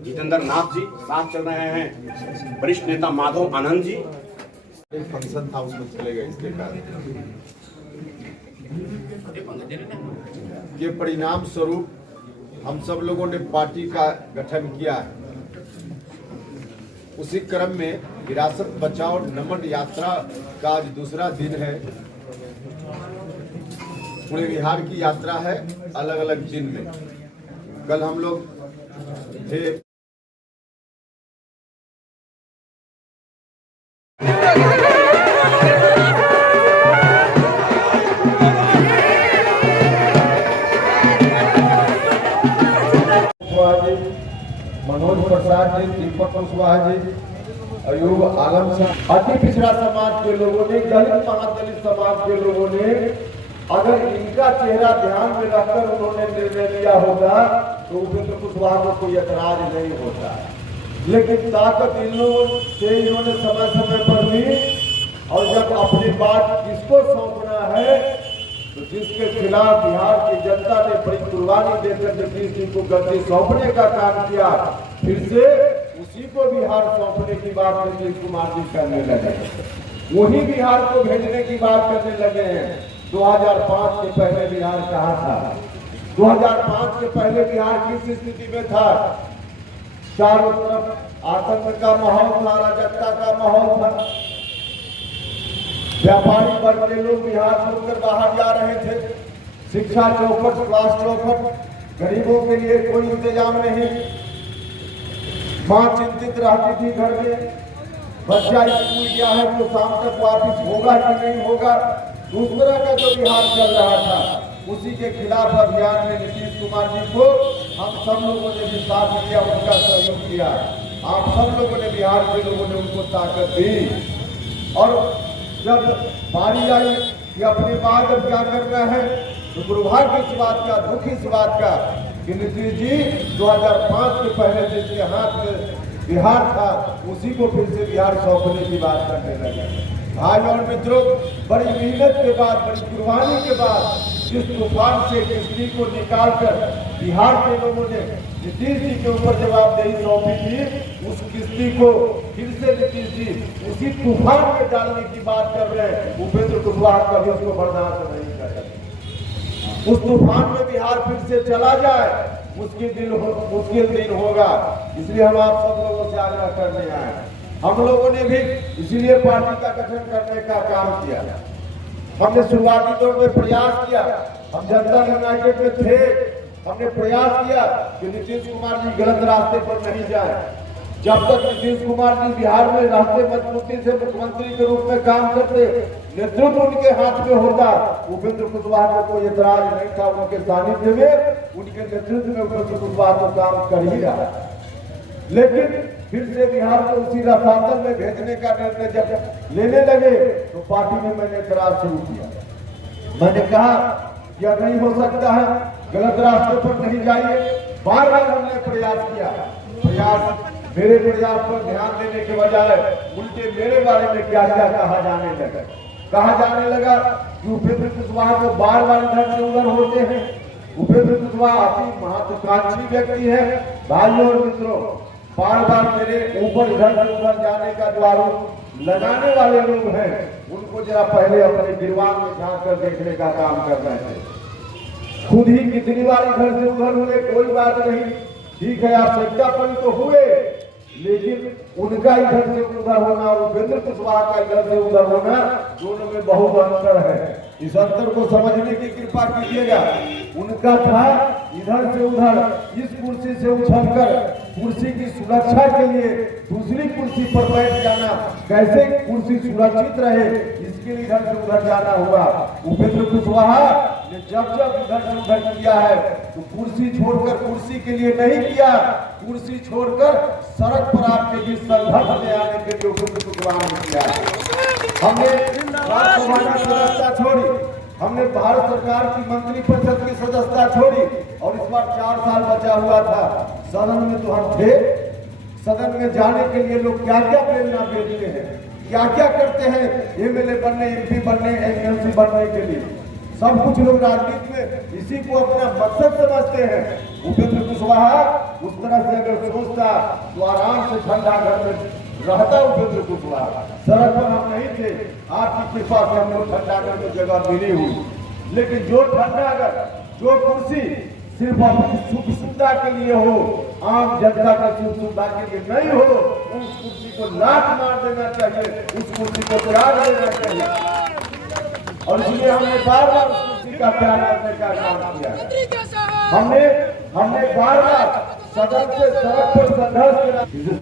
जितेंद्र नाथ जी, साथ चल रहे हैं वरिष्ठ नेता माधव आनंद जी। फंक्शन था उसमें चले गए, इसके कारण के परिणाम स्वरूप हम सब लोगों ने पार्टी का गठन किया है। उसी क्रम में विरासत बचाओ नमन यात्रा का आज दूसरा दिन है। पूरे बिहार की यात्रा है, अलग अलग दिन में। कल हम लोग थे मनोज प्रसाद जी, दीपक कुशवाहा जी, अयूब आलम साहब, अति पिछड़ा समाज के लोगों ने, दलित महादलित समाज के लोगों ने अगर इनका चेहरा ध्यान में रखकर उन्होंने निर्णय लिया होगा तो उपेंद्र कुशवाहा को कोई एतराज नहीं होता। लेकिन ताकत इन लोगों से इन्होंने समय समय पर ली, और जब अपनी बात किसको सौंपना है तो जिसके खिलाफ बिहार की जनता ने बड़ी कुर्बानी देकर नीतीश जी को गद्दी सौंपने का काम किया, फिर से उसी को बिहार सौंपने की बात नीतीश कुमार जी करने लगे। वही बिहार को भेजने की बात करने लगे हैं। 2005 के पहले बिहार कहाँ था? 2005 के पहले बिहार किस स्थिति में था? चारों तरफ आतंक का माहौल था, अराजकता का माहौल था। व्यापारी वर्ग के लोग बिहार छोड़कर बाहर जा रहे थे। शिक्षा चौपट, क्लास चौपट, गरीबों के लिए कोई इंतजाम नहीं। माँ चिंतित रहती थी घर में, बच्चा स्कूल गया है तो शाम तक वापिस होगा कि नहीं होगा। दूसरा का जो बिहार चल रहा था, उसी के खिलाफ अभियान में नीतीश कुमार जी को हम सब लोगों ने भी साथ दिया, उनका सहयोग किया। आप सब लोगों ने, बिहार के लोगों ने उनको ताकत दी। और जब बारी आई कि अपनी बात अब क्या करना है, तो दुर्भाग्य इस बात का, दुख इस बात का कि नीतीश जी 2005 के पहले जिसके हाथ में बिहार था उसी को फिर से बिहार सौंपने की बात करने लगे। भाई और मित्रों, बड़ी मेहनत के बाद, बड़ी कुर्बानी के बाद जिस तूफान से किस्ती को निकालकर बिहार के लोगों ने नीतीश जी के ऊपर जवाबदेही सौंपी थी, उस किस्ती को फिर से नीतीश जी उसी तूफान में डालने की बात कर रहे हैं। उपेंद्र कुशवाहा कभी उसको बर्दाश्त नहीं करेंगे। उस तूफान में बिहार फिर से चला जाए, मुश्किल दिन होगा। इसलिए हम आप सब लोगों से आग्रह करने आए। हम लोगों ने भी इसीलिए पार्टी का गठन करने का काम किया। हमने शुरुआती दौर में प्रयास किया, हम जनता यूनाइटेड में थे, हमने प्रयास किया कि नीतीश कुमार जी गलत रास्ते पर नहीं जाए। जब तक नीतीश कुमार जी बिहार में रास्ते मजबूती से मुख्यमंत्री के रूप में काम करते, नेतृत्व उनके हाथ में होता, उपेंद्र कुशवाहा को कोई एतराज नहीं था। उनके सानिध्य में, उनके नेतृत्व में उपेंद्र कुशवाहा को काम कर ही रहा। लेकिन फिर से बिहार को उसी रसातल में भेजने का निर्णय जब लेने लगे तो पार्टी में मैंने एतराज शुरू किया। मैंने कहा यह नहीं हो सकता है, गलत रास्ते पर नहीं जाइए। बार बार हमने प्रयास किया। मेरे प्रयास पर ध्यान देने के बजाय उल्टे मेरे बारे में क्या क्या कहा जाने लगा कि उपेंद्र कुशवाहा को बार बार इधर से उधर होते हैं। उपेंद्र कुशवाहा अति महत्वाकांक्षी व्यक्ति है। भाइयों और मित्रों, बार बार मेरे ऊपर इधर से उधर जाने का जो आरोप लगाने वाले लोग हैं, उनको जरा पहले अपने गिरवान में झांक कर देखने का काम कर रहे थे। खुद ही कितनी बार इधर से उधर हुए, कोई बात नहीं, ठीक है, आवश्यकतापन तो हुए, लेकिन उनका इधर से उधर होना और उपेंद्र कुशवाहा का इधर से उधर होना, दोनों में बहुत अंतर है। इस अंतर को समझने की कृपा कीजिएगा। उनका था इधर से उधर, इस कुर्सी से उछलकर कुर्सी की सुरक्षा के लिए दूसरी कुर्सी पर बैठ जाना, कैसे कुर्सी सुरक्षित रहे, इसके लिए इधर से उधर जाना हुआ। उपेंद्र कुशवाहा ने जब इधर से उधर किया है तो कुर्सी छोड़कर, कुर्सी के लिए नहीं किया, कुर्सी छोड़कर सड़क पर आपके बीच संघर्ष में आने के लिए उपेंद्र कुशवाहा ने किया। हमने राज्यसभा की सदस्यता छोड़ी, हमने भारत सरकार की मंत्रिपरिषद की सदस्यता छोड़ी, और इस बार 4 साल बचा हुआ था। सदन में तो हम थे। सदन में जाने के लिए लोग क्या क्या प्रेरणा देते हैं, क्या क्या करते हैं एमएलए बनने, एमपी बनने, एमएलसी बनने के लिए। सब कुछ लोग राजनीति में इसी को अपना मकसद समझते हैं। उपेंद्र कुशवाहा उस तरह से अगर सोचता तो आराम से घंटाघर में रहता। उपेंद्र कुशवाहा सड़क पर हम नहीं थे, आपकी कृपा से हम लोग घंटाघर में जगह मिली हुई। लेकिन जो घंटाघर, जो कुर्सी सिर्फ अपनी सुख सुविधा के लिए हो, आम जनता का सुख सुविधा के लिए नहीं हो, उस कुर्सी को लात मार देना चाहिए, उस कुर्सी को त्याग देना चाहिए। और इसलिए हमने बार बार उस कुर्सी का त्याग करने का काम किया। हमने बार बार सदन से सड़क पर संघर्ष किया।